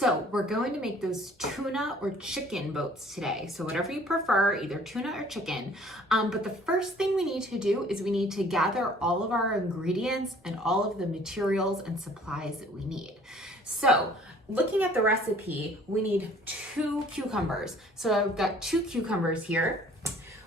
So we're going to make those tuna or chicken boats today. So whatever you prefer, either tuna or chicken. But the first thing we need to do is we need to gather all of our ingredients and all of the materials and supplies that we need. So looking at the recipe, we need 2 cucumbers. So I've got 2 cucumbers here.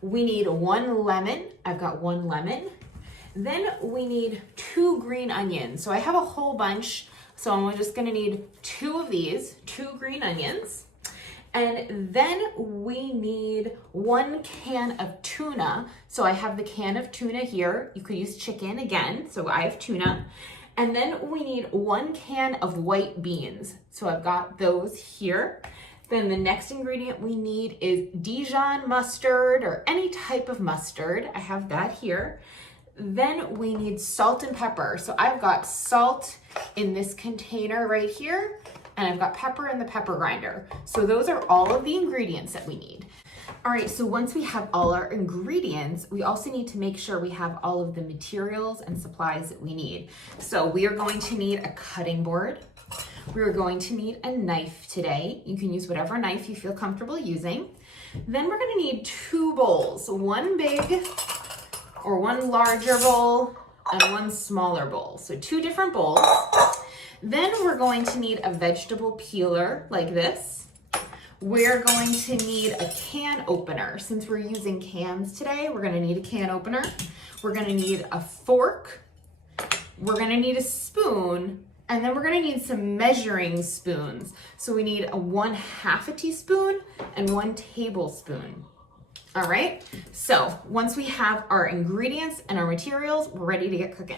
We need 1 lemon. I've got 1 lemon. Then we need 2 green onions. So I have a whole bunch. So I'm just gonna need 2 of these, 2 green onions. And then we need 1 can of tuna. So I have the can of tuna here. You could use chicken again, so I have tuna. And then we need 1 can of white beans. So I've got those here. Then the next ingredient we need is Dijon mustard or any type of mustard. I have that here. Then we need salt and pepper. So I've got salt in this container right here, and I've got pepper in the pepper grinder. So those are all of the ingredients that we need. All right, so once we have all our ingredients, we also need to make sure we have all of the materials and supplies that we need. So we are going to need a cutting board. We're going to need a knife today. You can use whatever knife you feel comfortable using. Then we're gonna need 2 bowls, 1 big or 1 larger bowl and 1 smaller bowl. So 2 different bowls. Then we're going to need a vegetable peeler like this. We're going to need a can opener. Since we're using cans today, we're gonna need a can opener. We're gonna need a fork. We're gonna need a spoon. And then we're gonna need some measuring spoons. So we need a 1/2 teaspoon and 1 tablespoon. All right, so once we have our ingredients and our materials, we're ready to get cooking.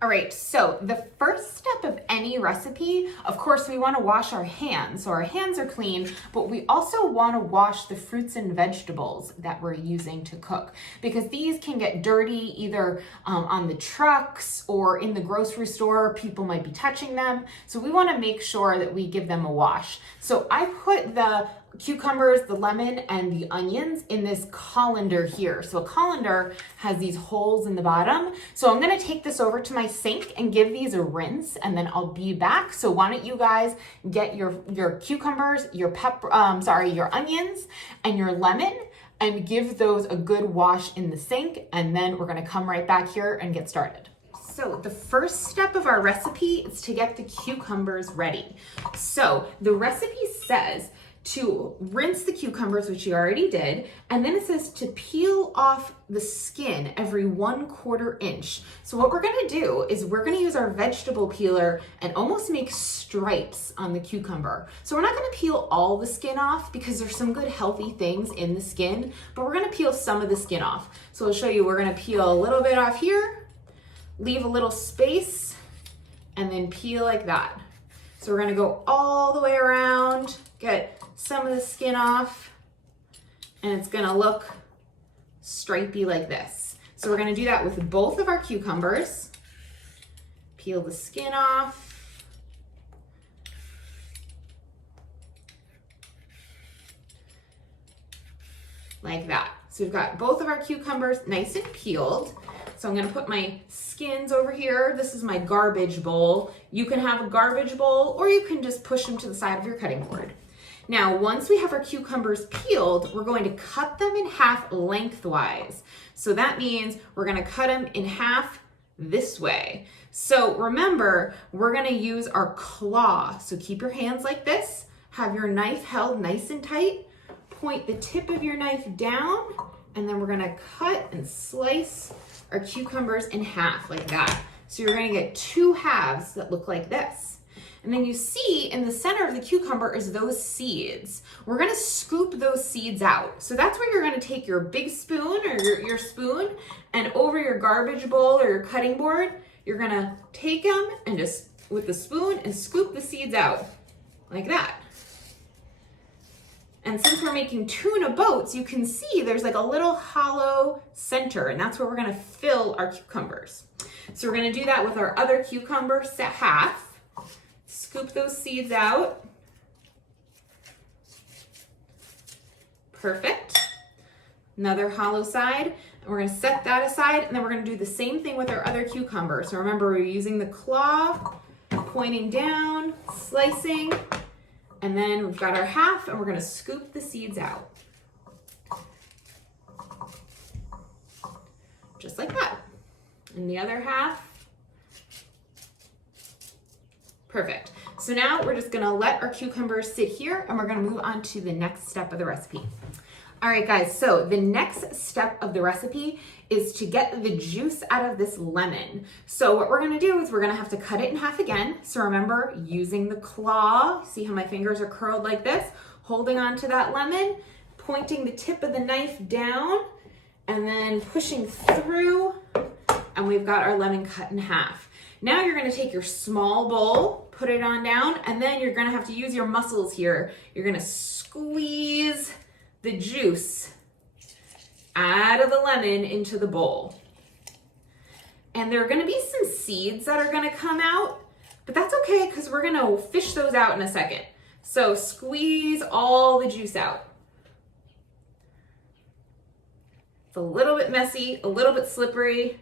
All right, so the first step of any recipe, of course, we wanna wash our hands. So our hands are clean, but we also wanna wash the fruits and vegetables that we're using to cook, because these can get dirty either on the trucks or in the grocery store. People might be touching them. So we wanna make sure that we give them a wash. So I put the cucumbers, the lemon, and the onions in this colander here. So a colander has these holes in the bottom. So I'm gonna take this over to my sink and give these a rinse, and then I'll be back. So why don't you guys get your cucumbers, your your onions, and your lemon, and give those a good wash in the sink, and then we're gonna come right back here and get started. So the first step of our recipe is to get the cucumbers ready. So the recipe says to rinse the cucumbers, which you already did, and then it says to peel off the skin every 1/4 inch. So what we're gonna do is we're gonna use our vegetable peeler and almost make stripes on the cucumber. So we're not gonna peel all the skin off because there's some good healthy things in the skin, but we're gonna peel some of the skin off. So I'll show you, we're gonna peel a little bit off here, leave a little space, and then peel like that. So we're gonna go all the way around, get some of the skin off, and it's gonna look stripey like this. So we're gonna do that with both of our cucumbers. Peel the skin off. Like that. So we've got both of our cucumbers nice and peeled. So I'm gonna put my skins over here. This is my garbage bowl. You can have a garbage bowl, or you can just push them to the side of your cutting board. Now, once we have our cucumbers peeled, we're going to cut them in half lengthwise. So that means we're gonna cut them in half this way. So remember, we're gonna use our claw. So keep your hands like this, have your knife held nice and tight, point the tip of your knife down, and then we're gonna cut and slice our cucumbers in half like that. So you're gonna get 2 halves that look like this. And then you see in the center of the cucumber is those seeds. We're gonna scoop those seeds out. So that's where you're gonna take your big spoon or your spoon, and over your garbage bowl or your cutting board, you're gonna take them and just with the spoon and scoop the seeds out like that. And since we're making tuna boats, you can see there's like a little hollow center, and that's where we're gonna fill our cucumbers. So we're gonna do that with our other cucumber set half. Scoop those seeds out. Perfect. Another hollow side, and we're gonna set that aside, and then we're gonna do the same thing with our other cucumber. So remember, we're using the claw, pointing down, slicing, And then we've got our half and we're gonna scoop the seeds out. Just like that. And the other half. Perfect. So now we're just gonna let our cucumbers sit here and we're gonna move on to the next step of the recipe. All right, guys, so the next step of the recipe is to get the juice out of this lemon. So what we're gonna do is we're gonna have to cut it in half again. So remember, using the claw, see how my fingers are curled like this, holding on to that lemon, pointing the tip of the knife down, and then pushing through, and we've got our lemon cut in half. Now you're gonna take your small bowl, put it on down, and then you're gonna have to use your muscles here. You're gonna squeeze the juice out of the lemon into the bowl. And there are gonna be some seeds that are gonna come out, but that's okay because we're gonna fish those out in a second. So squeeze all the juice out. It's a little bit messy, a little bit slippery.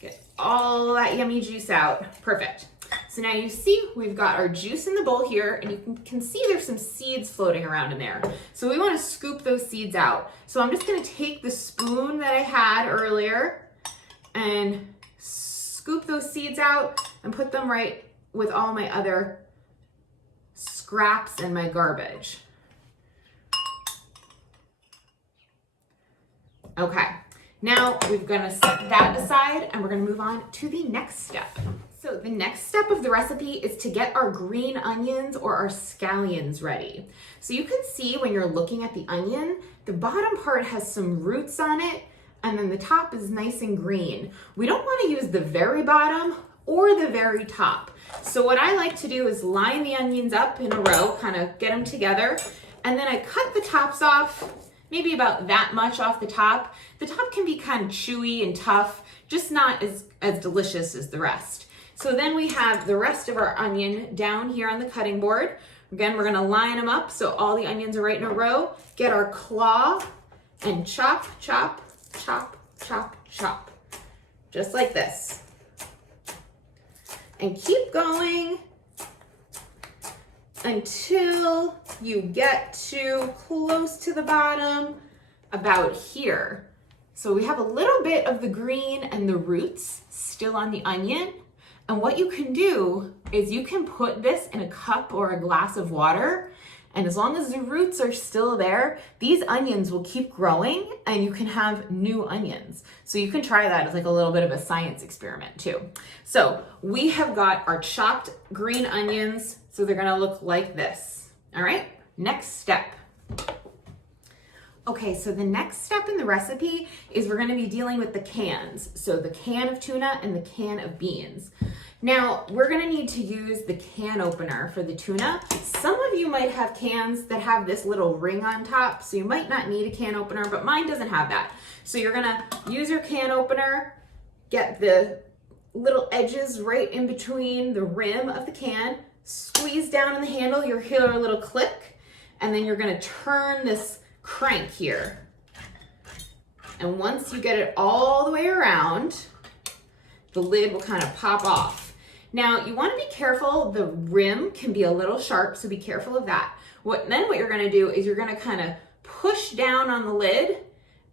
Get all that yummy juice out. Perfect. So now you see we've got our juice in the bowl here, and you can see there's some seeds floating around in there. So we want to scoop those seeds out. So I'm just going to take the spoon that I had earlier and scoop those seeds out and put them right with all my other scraps and my garbage. Okay, now we're gonna set that aside and we're gonna move on to the next step. So the next step of the recipe is to get our green onions or our scallions ready. So you can see when you're looking at the onion, the bottom part has some roots on it and then the top is nice and green. We don't want to use the very bottom or the very top. So what I like to do is line the onions up in a row, kind of get them together, and then I cut the tops off, maybe about that much off the top. The top can be kind of chewy and tough, just not as delicious as the rest. So then we have the rest of our onion down here on the cutting board. Again, we're gonna line them up so all the onions are right in a row. Get our claw and chop, chop, chop, chop, chop. Just like this. And keep going until you get to close to the bottom, about here. So we have a little bit of the green and the roots still on the onion. And what you can do is you can put this in a cup or a glass of water, and as long as the roots are still there, these onions will keep growing and you can have new onions. So you can try that as like a little bit of a science experiment too. So we have got our chopped green onions, so they're gonna look like this. All right, next step. Okay, so the next step in the recipe is we're gonna be dealing with the cans. So the can of tuna and the can of beans. Now, we're gonna need to use the can opener for the tuna. Some of you might have cans that have this little ring on top, so you might not need a can opener, but mine doesn't have that. So you're gonna use your can opener, get the little edges right in between the rim of the can, squeeze down on the handle, you'll hear a little click, and then you're gonna turn this crank here. And once you get it all the way around, the lid will kind of pop off. Now you want to be careful, the rim can be a little sharp, so be careful of that. Then what you're going to do is you're going to kind of push down on the lid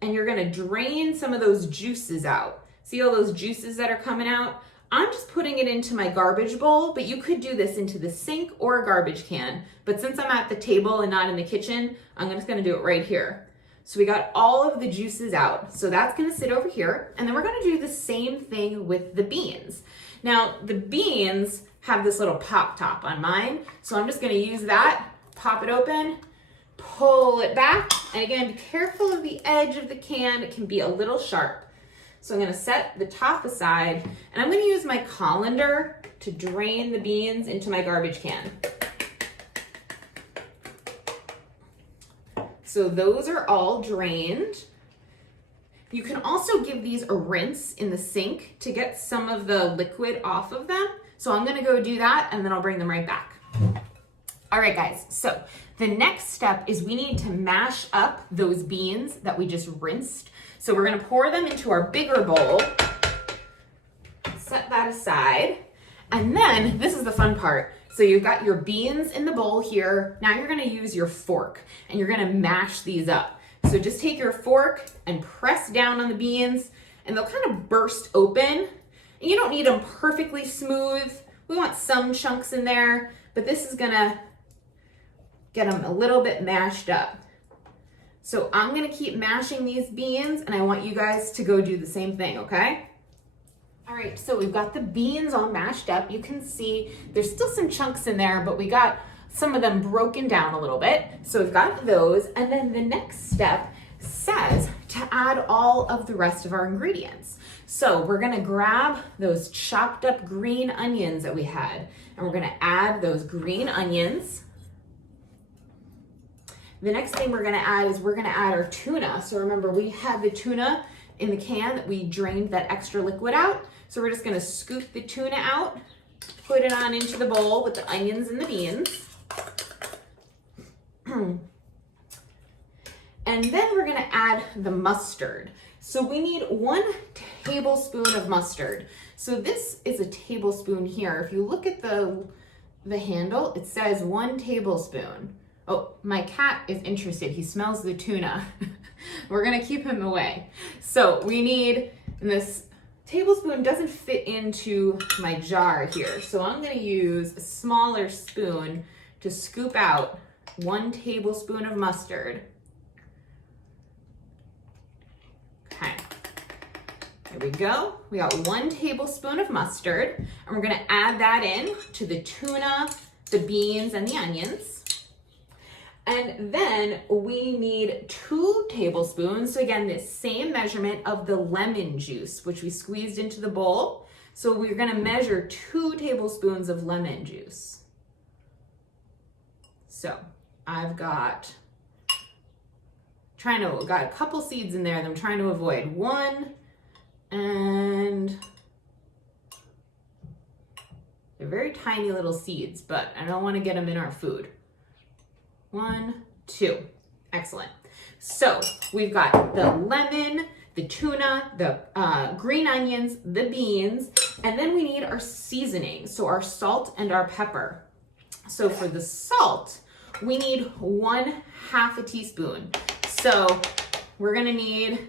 and you're going to drain some of those juices out. See all those juices that are coming out? I'm just putting it into my garbage bowl, but you could do this into the sink or a garbage can. But since I'm at the table and not in the kitchen, I'm just gonna do it right here. So we got all of the juices out. So that's gonna sit over here. And then we're gonna do the same thing with the beans. Now, the beans have this little pop top on mine. So I'm just gonna use that, pop it open, pull it back. And again, be careful of the edge of the can. It can be a little sharp. So I'm gonna set the top aside and I'm gonna use my colander to drain the beans into my garbage can. So those are all drained. You can also give these a rinse in the sink to get some of the liquid off of them. So I'm gonna go do that and then I'll bring them right back. All right, guys, so the next step is we need to mash up those beans that we just rinsed. So we're gonna pour them into our bigger bowl, set that aside, And then this is the fun part. So you've got your beans in the bowl here. Now you're gonna use your fork and you're gonna mash these up. So just take your fork and press down on the beans and they'll kind of burst open. And you don't need them perfectly smooth. We want some chunks in there, but this is gonna get them a little bit mashed up. So I'm gonna keep mashing these beans and I want you guys to go do the same thing, okay? All right, so we've got the beans all mashed up. You can see there's still some chunks in there, but we got some of them broken down a little bit. So we've got those. And then the next step says to add all of the rest of our ingredients. So we're gonna grab those chopped up green onions that we had, and we're gonna add those green onions. The next thing we're gonna add is we're gonna add our tuna. So remember, we had the tuna in the can that we drained that extra liquid out. So we're just gonna scoop the tuna out, put it on into the bowl with the onions and the beans. And then we're gonna add the mustard. So we need 1 tablespoon of mustard. So this is a tablespoon here. If you look at the handle, it says 1 tablespoon. Oh, my cat is interested. He smells the tuna. We're gonna keep him away. So we need, and this tablespoon doesn't fit into my jar here. So I'm gonna use a smaller spoon to scoop out 1 tablespoon of mustard. Okay, there we go. We got 1 tablespoon of mustard, and we're gonna add that in to the tuna, the beans, and the onions. And then we need 2 tablespoons. So again, this same measurement of the lemon juice, which we squeezed into the bowl. So we're gonna measure 2 tablespoons of lemon juice. So I've got a couple seeds in there that I'm trying to avoid. 1, and they're very tiny little seeds, but I don't want to get them in our food. 1, 2, excellent. So we've got the lemon, the tuna, the green onions, the beans, and then we need our seasoning. So our salt and our pepper. So for the salt, we need 1/2 teaspoon. So we're gonna need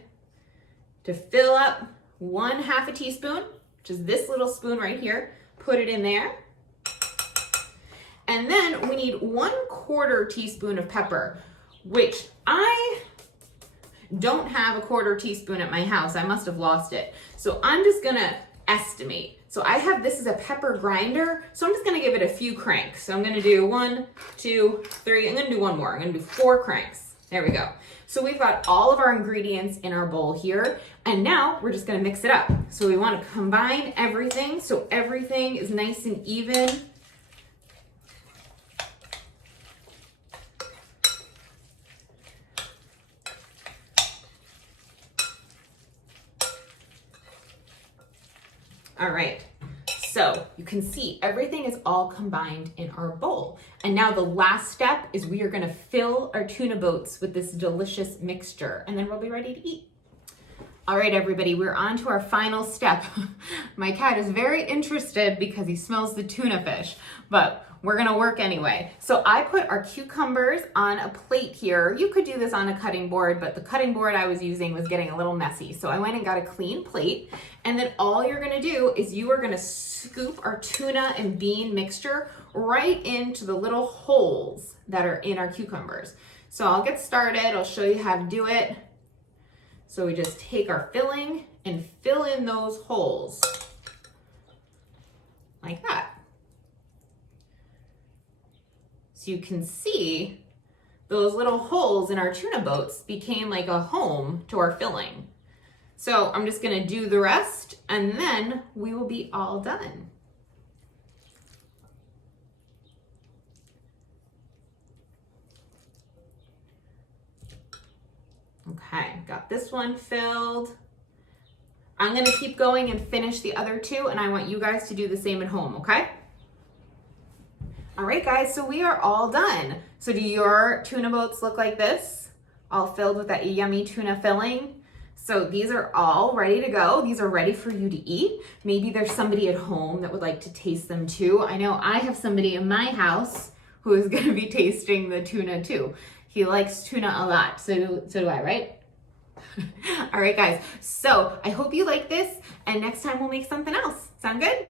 to fill up 1/2 teaspoon, which is this little spoon right here, put it in there. And then we need 1/4 teaspoon of pepper, which I don't have a 1/4 teaspoon at my house. I must have lost it. So I'm just gonna estimate. So I have this as a pepper grinder, so I'm just gonna give it a few cranks. So I'm gonna do 1, 2, 3, I'm gonna do 1 more. I'm gonna do 4 cranks. There we go. So we've got all of our ingredients in our bowl here, and now we're just gonna mix it up. So we wanna combine everything so everything is nice and even. All right, so you can see everything is all combined in our bowl. And now the last step is we are gonna fill our tuna boats with this delicious mixture, and then we'll be ready to eat. All right, everybody, we're on to our final step. My cat is very interested because he smells the tuna fish, but we're gonna work anyway. So I put our cucumbers on a plate here. You could do this on a cutting board, but the cutting board I was using was getting a little messy. So I went and got a clean plate, and then all you're gonna do is you are gonna scoop our tuna and bean mixture right into the little holes that are in our cucumbers. So I'll get started, I'll show you how to do it. So we just take our filling and fill in those holes like that. So you can see those little holes in our tuna boats became like a home to our filling. So I'm just gonna do the rest and then we will be all done. Okay, got this one filled. I'm gonna keep going and finish the other 2, and I want you guys to do the same at home, okay? All right, guys, so we are all done. So do your tuna boats look like this? All filled with that yummy tuna filling? So these are all ready to go. These are ready for you to eat. Maybe there's somebody at home that would like to taste them too. I know I have somebody in my house who is gonna be tasting the tuna too. He likes tuna a lot, so do I, right? All right, guys. So I hope you like this, and next time we'll make something else. Sound good?